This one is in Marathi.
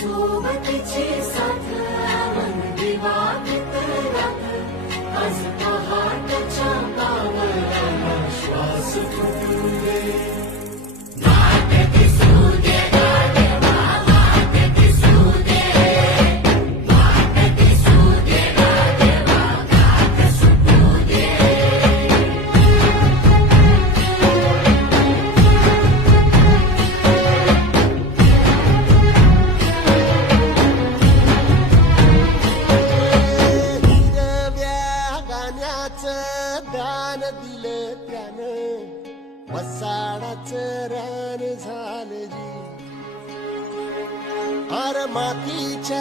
सोबतीची साथ मन दिवाळीत रात आज पहाटच्या पावलाला श्वास फुटू दे दान दिलं त्यानं वसाडाचं रान झालं जी अर मातीच्या